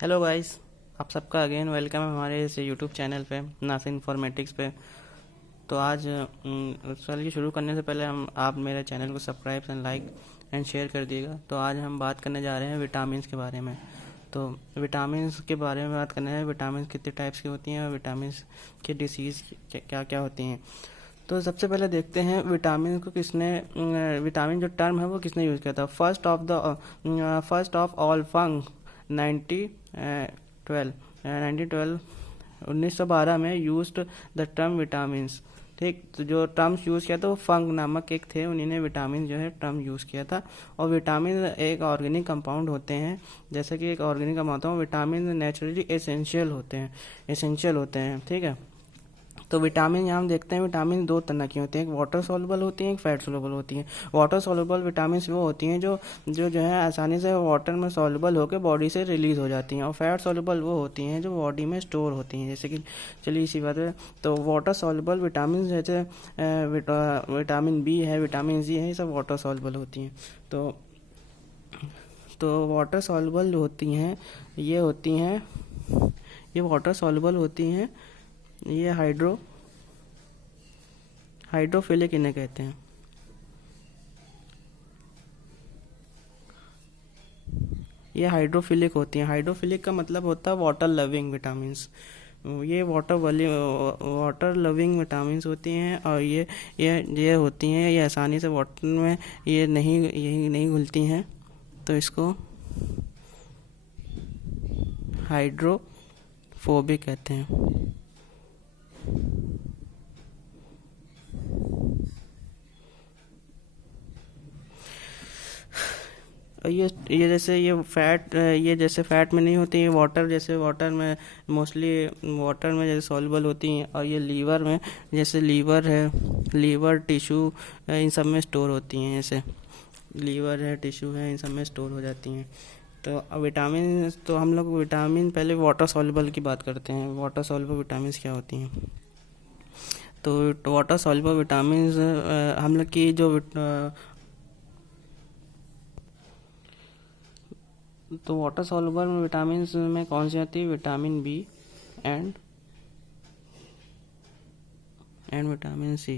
Hello guys, आप सबका again welcome है हमारे इस यूट्यूब चैनल पे नासिर इन्फॉर्मेटिक्स पे। तो आज चलिए शुरू करने से पहले हम आप मेरे चैनल को subscribe and like and share कर दिएगा। तो आज हम बात करने जा रहे हैं विटामिन्स के बारे में। तो विटामिन्स के बारे में बात करना है, विटामिन्स कितने टाइप्स की होती हैं और विटामिन्स की डिसीज़ क्या क्या होती हैं। तो सबसे पहले देखते हैं विटामिन को किसने विटामिन जो टर्म है वो किसने यूज़ किया था। फर्स्ट ऑफ ऑल फंग 1912 1912 में यूज्ड द टर्म विटामिन्स। ठीक, तो जो टर्म्स यूज़ किया था वो फंग नामक एक थे, उन्हीं ने विटामिन जो है टर्म यूज़ किया था। और विटामिन एक ऑर्गेनिक कंपाउंड होते हैं, जैसे कि एक ऑर्गेनिक कंपाउंड होता है, विटामिन नेचुरली एसेंशियल होते हैं। ठीक है, तो विटामिन यहाँ हम देखते हैं, विटामिन दो तरह की होती हैं, एक वाटर सॉल्युबल होती हैं, एक फैट सॉल्युबल होती हैं। वाटर सॉल्युबल विटामिन वो होती हैं जो है आसानी से वाटर में सॉल्युबल होकर बॉडी से रिलीज हो जाती हैं। और फैट सॉल्युबल वो होती हैं जो बॉडी में स्टोर होती हैं। जैसे कि चलिए इसी बात है, तो वाटर सॉल्युबल विटामिन जैसे विटामिन बी है, विटामिन सी है, ये सब वाटर सॉल्युबल होती हैं। तो वाटर सॉल्युबल होती हैं, ये वाटर सॉल्युबल होती हैं, ये हाइड्रोफिलिक इन्हें कहते हैं। ये हाइड्रोफिलिक होती हैं। हाइड्रोफिलिक का मतलब होता है वाटर लविंग विटामिन्स। ये वाटर लविंग विटामिन्स होती हैं, और ये होती हैं, ये आसानी से वाटर में यही नहीं घुलती हैं। तो इसको हाइड्रोफोबिक कहते हैं। ये जैसे फैट में नहीं होती हैं, वाटर में मोस्टली वाटर में जैसे सॉल्युबल होती हैं। और ये लीवर टिश्यू इन सब में स्टोर होती हैं। जैसे लीवर है, टिश्यू है, इन सब में स्टोर हो जाती हैं। तो विटामिन, तो हम लोग विटामिन पहले वाटर सॉल्युबल की बात करते हैं। वाटर सॉल्युबल विटामिन क्या होती हैं। तो वाटर सॉल्युबल विटामिन हम लोग की तो वाटर सॉल्युबल विटामिन में कौन सी आती है, vitamin B and vitamin C.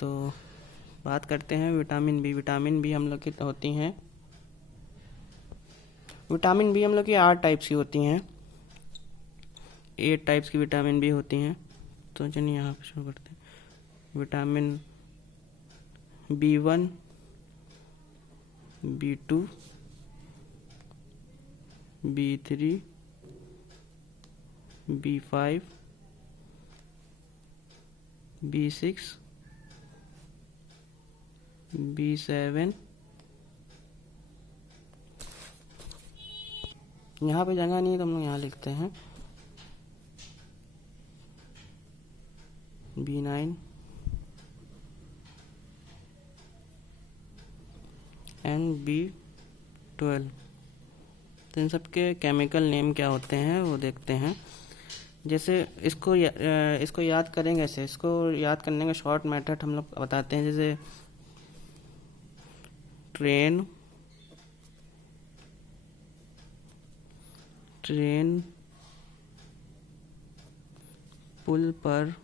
तो बात करते हैं विटामिन बी हम लोग की होती हैं, विटामिन बी हम लोग की 8 टाइप्स की होती हैं, 8 टाइप्स की विटामिन बी होती हैं। तो चलिए यहाँ पर शुरू करते हैं। Vitamin B1, B2, B3, B5, B6, B7। यहाँ पे जगह नहीं है तो हम लोग यहाँ लिखते हैं B9 एंड B12। तो इन सब के केमिकल नेम क्या होते हैं वो देखते हैं। जैसे इसको याद करेंगे ऐसे, इसको याद करने का शॉर्ट मेथड हम लोग बताते हैं। जैसे ट्रेन पुल पर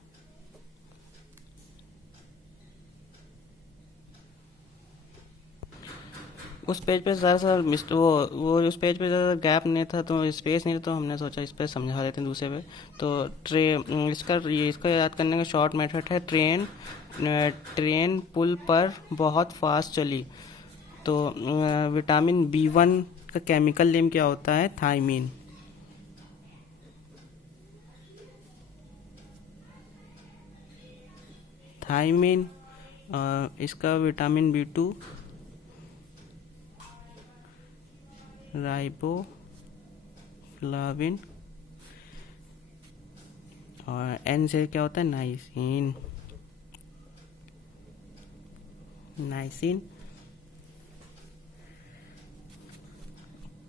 उस पेज पे ज़रा सा वो उस पेज पे ज़रा गैप नहीं था, तो स्पेस नहीं था, तो हमने सोचा इस पे समझा देते हैं दूसरे पे। तो इसका याद करने का शॉर्ट मेथड है ट्रेन पुल पर बहुत फास्ट चली। तो विटामिन B1 का केमिकल नेम क्या होता है, थायमीन। इसका विटामिन B2 राइबोफ्लाविन, और एन से क्या होता है, नाइसिन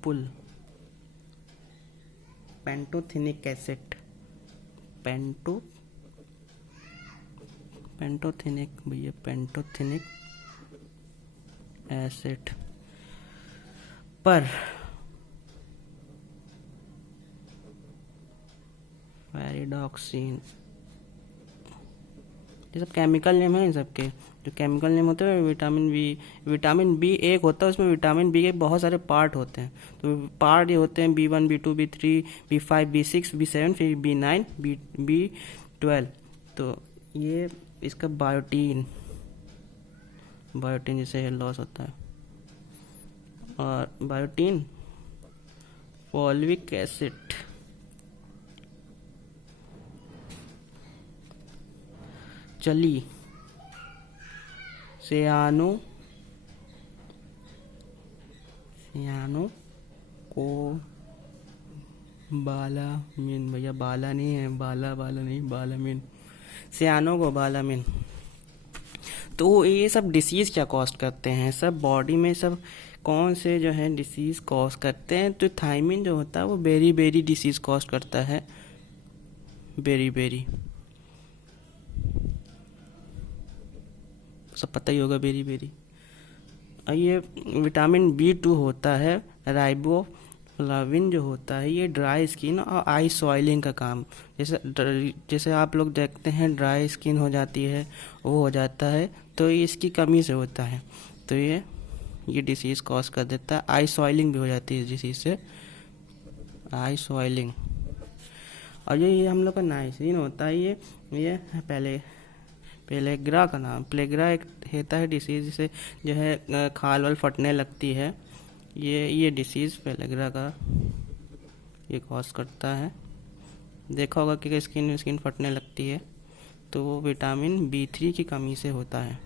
पुल। पेंटोथेनिक एसिड, पेंटोथेनिक एसिड पर फेरिडॉक्सिन, ये सब केमिकल नेम है इन सब के। जो केमिकल नेम होते हैं विटामिन बी एक होता है, उसमें विटामिन बी के बहुत सारे पार्ट होते हैं। तो पार्ट ये होते हैं B1, B2, B3, B5, B6, B7, फिर B9, B12। तो ये इसका बायोटीन जैसे हेयर लॉस होता है। और बायोटीन, फॉलिक एसिड, चली, सियानो को बालामिन, भैया बाला नहीं है, बाला नहीं, बालामिन, सियानो को बालामिन। तो ये सब डिसीज़ क्या कॉज करते हैं, सब बॉडी में सब कौन से जो है डिसीज़ कॉज करते हैं। तो थायमिन जो होता है वो बेरी डिसीज़ कॉज करता है, बेरी सब पता ही होगा, बेरी। और ये विटामिन B2 होता है, राइबोफ्लाविन जो होता है, ये ड्राई स्किन और आई सॉइलिंग का काम, जैसे आप लोग देखते हैं ड्राई स्किन हो जाती है, वो हो जाता है, तो ये इसकी कमी से होता है। तो ये डिसीज़ कॉज कर देता है। आई सॉइलिंग भी हो जाती है इस डिसीज़ से, आई सॉइलिंग। और ये हम लोग का नाइसिन होता है, ये पेलेग्रा का नाम, पेलेग्रा एक होता है डिसीज़ जिसे जो है खाल वाल फटने लगती है, ये डिसीज़ पेलेग्रा का ये कॉज करता है। देखा होगा कि स्किन फटने लगती है, तो वो विटामिन B3 की कमी से होता है।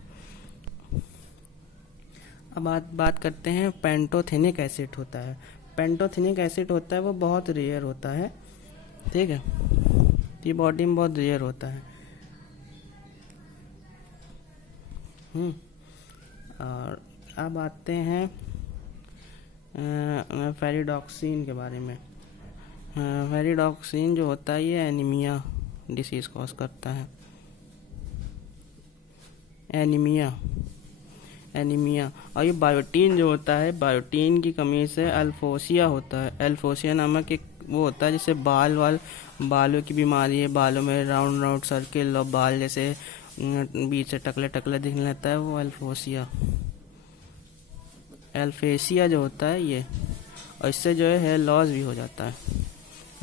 अब बात करते हैं पेंटोथेनिक एसिड होता है। पेंटोथेनिक एसिड होता है वो बहुत रेयर होता है, ठीक है, ये बॉडी में बहुत रेयर होता है। और अब आते हैं फेरिडॉक्सिन के बारे में। फेरिडॉक्सिन जो होता है ये एनीमिया डिसीज़ कॉज करता है, एनीमिया। और ये बायोटीन जो होता है, बायोटीन की कमी से अल्फोसिया होता है। अल्फोसिया नामक एक वो होता है जिससे बालों की बीमारी है, बालों में राउंड सर्किल और बाल जैसे बीच से टकले दिखने लगता है, वो अल्फेसिया जो होता है ये, और इससे जो है हेयर लॉस भी हो जाता है।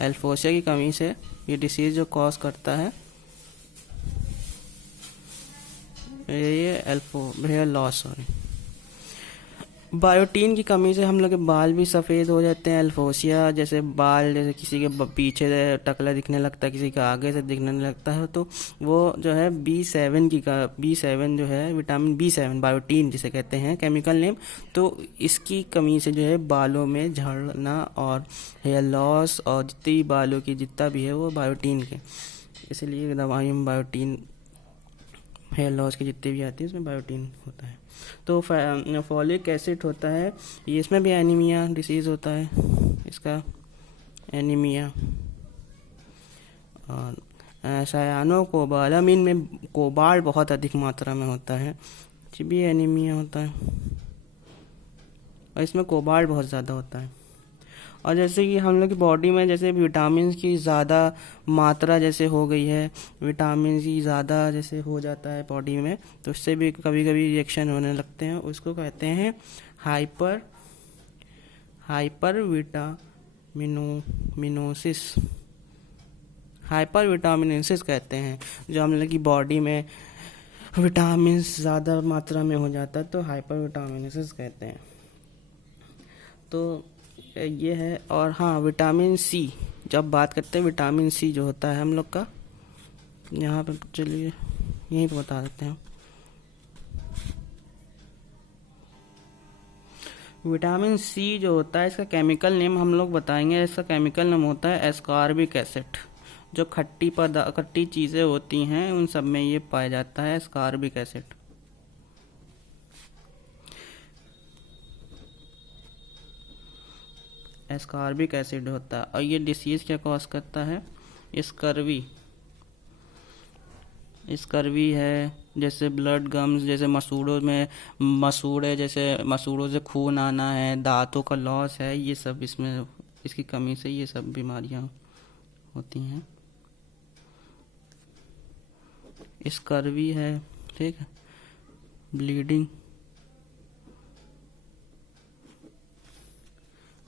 अल्फोसिया की कमी से ये डिसीज़ जो कॉज करता है ये हेयर लॉस, बायोटीन की कमी से हम लोग के बाल भी सफ़ेद हो जाते हैं। अल्फोसिया जैसे बाल जैसे किसी के पीछे से टकला दिखने लगता है, किसी के आगे से दिखने लगता है, तो वो जो है B7 जो है विटामिन B7 बायोटीन जिसे कहते हैं केमिकल नेम, तो इसकी कमी से जो है बालों में झड़ना और हेयर लॉस और जितनी बालों की जितना भी है वो बायोटीन के, इसलिए दवाई में बायोटीन, हेयर लॉस की जितनी भी आती है उसमें बायोटीन होता है। तो फॉलिक एसिड होता है, ये इसमें भी एनीमिया डिसीज़ होता है, इसका एनीमिया। और सायानोकोबालामिन में कोबाल्ट बहुत अधिक मात्रा में होता है, ये भी एनीमिया होता है, और इसमें कोबाल्ट बहुत ज़्यादा होता है। और जैसे कि हम लोग की बॉडी में जैसे विटामिन की ज़्यादा मात्रा जैसे हो गई है, विटामिन की ज़्यादा जैसे हो जाता है बॉडी में, तो उससे भी कभी कभी रिएक्शन होने लगते हैं, उसको कहते हैं हाइपर विटामिनोसिस कहते हैं। जो हम लोग की बॉडी में विटामिन ज़्यादा मात्रा में हो जाता है तो हाइपर विटामिनोसिस कहते हैं। तो ये है। और हाँ, विटामिन सी, जब बात करते हैं विटामिन सी जो होता है हम लोग का, यहाँ पे चलिए यहीं पे बता देते हैं। विटामिन सी जो होता है इसका केमिकल नेम हम लोग बताएंगे। इसका केमिकल नेम होता है एस्कॉर्बिक एसिड। जो खट्टी चीज़ें होती हैं उन सब में ये पाया जाता है, एस्कॉर्बिक एसिड। एस्कॉर्बिक एसिड होता है। और ये डिसीज़ क्या कॉज करता है? स्कर्वी है, जैसे ब्लड गम्स, जैसे मसूड़ों से खून आना है, दांतों का लॉस है, ये सब इसमें इसकी कमी से ये सब बीमारियां होती हैं। स्कर्वी है, ठीक है,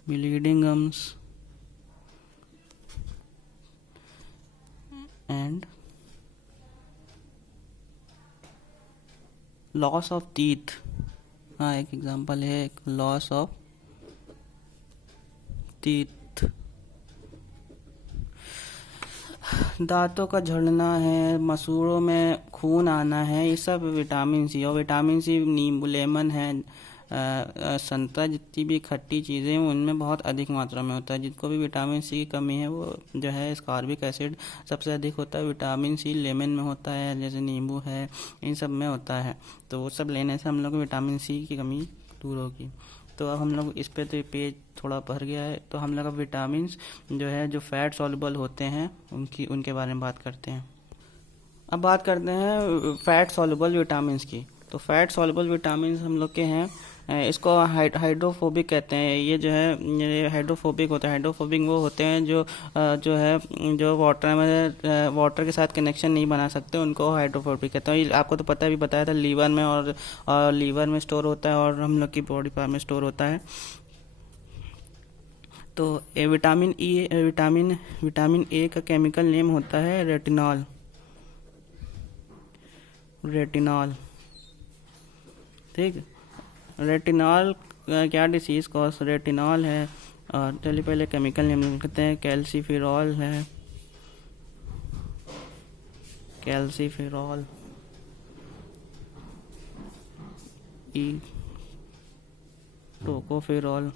bleeding gums and loss of teeth. हाँ, एक एग्जांपल है लॉस ऑफ टीथ। दांतों का झड़ना है, मसूड़ों में खून आना है, ये सब विटामिन सी। और विटामिन सी नींबू, लेमन है, संतरा, जितनी भी खट्टी चीज़ें हैं उनमें बहुत अधिक मात्रा में होता है। जिनको भी विटामिन सी की कमी है वो जो है स्कॉर्बिक एसिड सबसे अधिक होता है। विटामिन सी लेमन में होता है, जैसे नींबू है, इन सब में होता है। तो वो सब लेने से हम लोग को विटामिन सी की कमी दूर होगी। तो अब हम लोग इस पे तो पेज थोड़ा भर गया है, तो हम लोग अब विटामिन जो है जो फैट सॉल्युबल होते हैं उनके बारे में बात करते हैं। अब बात करते हैं फैट सॉल्युबल विटामिन की। तो फैट सॉल्युबल विटामिन हम लोग के हैं, इसको हाइड्रोफोबिक कहते हैं। ये जो है ये हाइड्रोफोबिक होता है। हाइड्रोफोबिक वो होते हैं जो वाटर के साथ कनेक्शन नहीं बना सकते, उनको हाइड्रोफोबिक कहते हैं। ये आपको तो पता भी बताया था, लीवर में और लीवर में स्टोर होता है और हम लोग की बॉडी पार्ट में स्टोर होता है। तो विटामिन ए का केमिकल नेम होता है रेटिनॉल, ठीक। रेटिनॉल क्या डिसीज़ कॉज रेटिनॉल है, और चलिए पहले केमिकल नेम लिखते हैं। कैल्सीफेरॉल है, कैल्सीफेरॉल, टोकोफेरॉल,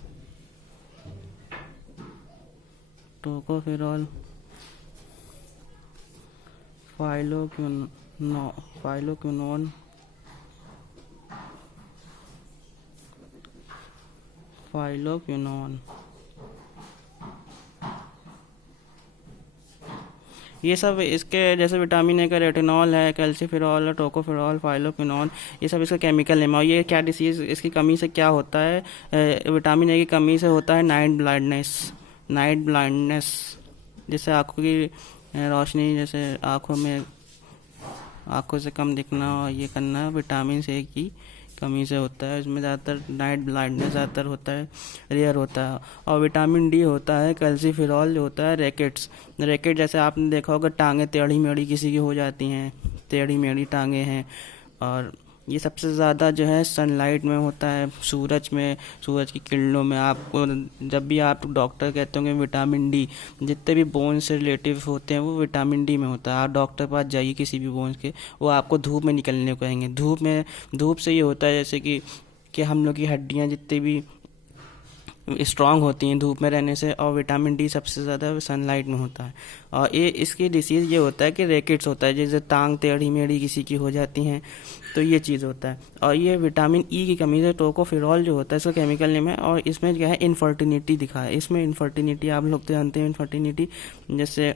फाइलोक्विनोन। ये सब इसके जैसे विटामिन ए का रेटिनॉल है, कैल्सीफेरॉल, टोकोफेरॉल, फाइलोक्विनोन, ये सब इसका केमिकल नेम है। और ये क्या डिसीज़, इसकी कमी से क्या होता है, विटामिन ए की कमी से होता है नाइट ब्लाइंडनेस, जैसे आँखों की रोशनी, जैसे आँखों से कम दिखना और ये करना विटामिन ए की कमी से होता है। इसमें ज़्यादातर नाइट ब्लाइंडनेस ज़्यादातर होता है, रेयर होता है। और विटामिन डी होता है कैल्सीफेरॉल, जो होता है रैकेट, जैसे आपने देखा होगा टांगे टेढ़ी मेढ़ी किसी की हो जाती हैं, टेढ़ी मेढ़ी टांगे हैं। और ये सबसे ज़्यादा जो है सनलाइट में होता है, सूरज की किरणों में। आपको जब भी आप डॉक्टर कहते होंगे विटामिन डी, जितने भी बोन से रिलेटिव होते हैं वो विटामिन डी में होता है। आप डॉक्टर के पास जाइए किसी भी बोन्स के, वो आपको धूप में निकलने को कहेंगे। धूप से ये होता है जैसे कि हम लोग की हड्डियाँ जितनी भी स्ट्रांग होती हैं धूप में रहने से। और विटामिन डी सबसे ज़्यादा सनलाइट में होता है। और इसकी डिसीज़ ये होता है कि रैकेट्स होता है, जैसे टांग टेढ़ी मेढ़ी किसी की हो जाती हैं, तो ये चीज़ होता है। और ये विटामिन ई की कमी से टोकोफेरॉल जो होता है इसका केमिकल नेम है। और इसमें क्या है, इनफर्टिनिटी दिखा है। इसमें इनफर्टिनिटी आप लोग तो जानते हैं, इनफर्टिनिटी जैसे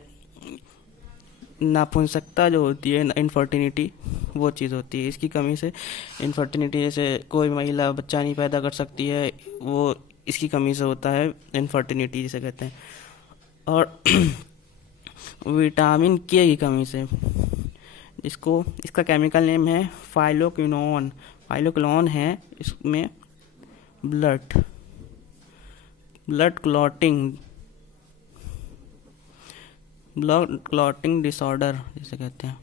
नापुंसकता जो होती है, इनफर्टिनिटी, वो चीज़ होती है। इसकी कमी से इनफर्टिनिटी, जैसे कोई महिला बच्चा नहीं पैदा कर सकती है, वो इसकी कमी से होता है, इनफर्टिनिटी जिसे कहते हैं। और विटामिन के की कमी से, इसका केमिकल नेम है फाइलोक्विनोन है। इसमें ब्लड क्लॉटिंग डिसऑर्डर जिसे कहते हैं,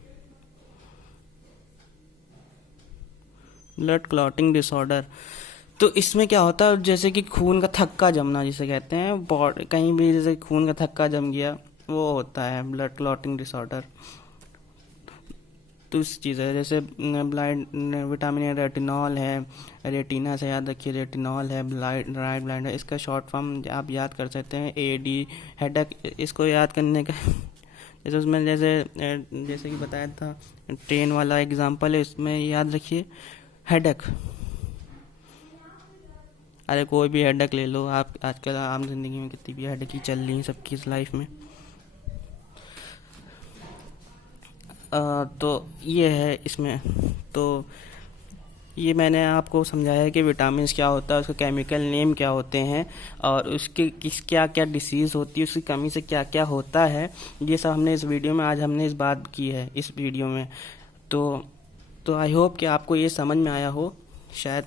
ब्लड क्लॉटिंग डिसऑर्डर। तो इसमें क्या होता है, जैसे कि खून का थक्का जमना जिसे कहते हैं, कहीं भी जैसे खून का थक्का जम गया, वो होता है ब्लड क्लॉटिंग डिसऑर्डर। तो इस चीज़ है, जैसे विटामिन ए रेटिनॉल है, रेटिना से याद रखिए, रेटिनॉल है, राइट ब्लाइंड है। इसका शॉर्ट फॉर्म आप याद कर सकते हैं AD, हेडेक। इसको याद करने का जैसे उसमें जैसे कि बताया था ट्रेन वाला एग्जांपल है, इसमें याद रखिए हेडेक। अरे कोई भी हेडेक ले लो आप, आजकल आम जिंदगी में कितनी भी हेडेक ही चल रही है सबकी लाइफ में। तो ये है इसमें। तो ये मैंने आपको समझाया कि विटामिन क्या होता है, उसका केमिकल नेम क्या होते हैं, और उसके क्या क्या डिसीज़ होती है, उसकी कमी से क्या क्या होता है। ये सब हमने इस वीडियो में आज हमने इस बात की है इस वीडियो में। तो आई होप कि आपको ये समझ में आया हो। शायद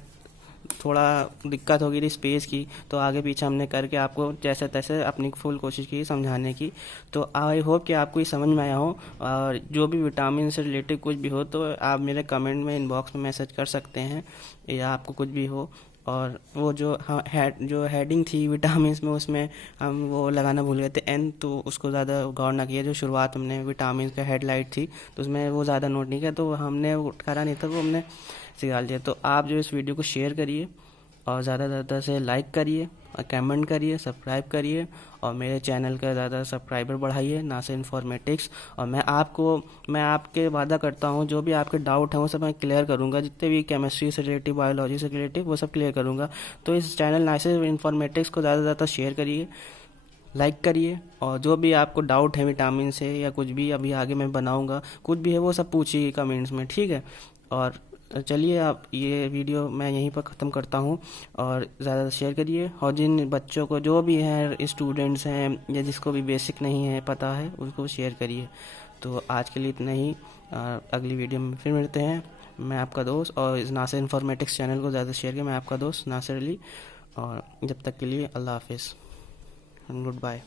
थोड़ा दिक्कत होगी थी स्पेस की, तो आगे पीछे हमने करके आपको जैसे तैसे अपनी फुल कोशिश की समझाने की। तो आई होप कि आपको ये समझ में आया हो। और जो भी विटामिन से रिलेटेड कुछ भी हो तो आप मेरे कमेंट में इनबॉक्स में मैसेज कर सकते हैं, या आपको कुछ भी हो। और वो जो जो हेडिंग थी विटामिन्स में, उसमें हम वो लगाना भूल गए थे एन, तो उसको ज़्यादा गौर ना किया। जो शुरुआत हमने विटामिन का हेडलाइट थी तो उसमें वो ज़्यादा नोट नहीं किया, तो हमने वो करा नहीं था, वो हमने निकाल दिया। तो आप जो इस वीडियो को शेयर करिए और ज़्यादा ज़्यादा से लाइक करिए और कमेंट करिए, सब्सक्राइब करिए, और मेरे चैनल का ज़्यादा सब्सक्राइबर बढ़ाइए नासिर इन्फॉर्मेटिक्स। और मैं आपके वादा करता हूँ जो भी आपके डाउट हैं वो सब मैं क्लियर करूँगा, जितने भी केमिस्ट्री से रिलेटिव, बायोलॉजी से रिलेटिव, वो सब क्लियर करूँगा। तो इस चैनल नासिर इन्फॉर्मेटिक्स को ज़्यादा से ज़्यादा शेयर करिए, लाइक करिए, और जो भी आपको डाउट है विटामिन से या कुछ भी अभी आगे मैं बनाऊँगा, कुछ भी है वो सब पूछिए कमेंट्स में, ठीक है। और चलिए आप ये वीडियो मैं यहीं पर ख़त्म करता हूँ, और ज़्यादा शेयर करिए। और जिन बच्चों को जो भी हैं, स्टूडेंट्स हैं या जिसको भी बेसिक नहीं है पता है, उनको शेयर करिए। तो आज के लिए इतना ही। अगली वीडियो में फिर मिलते हैं। मैं आपका दोस्त, और इस नासिर इन्फॉर्मेटिक्स चैनल को ज़्यादा शेयर किया। मैं आपका दोस्त नासिर अली, और जब तक के लिए अल्लाह हाफिज़, गुड बाय।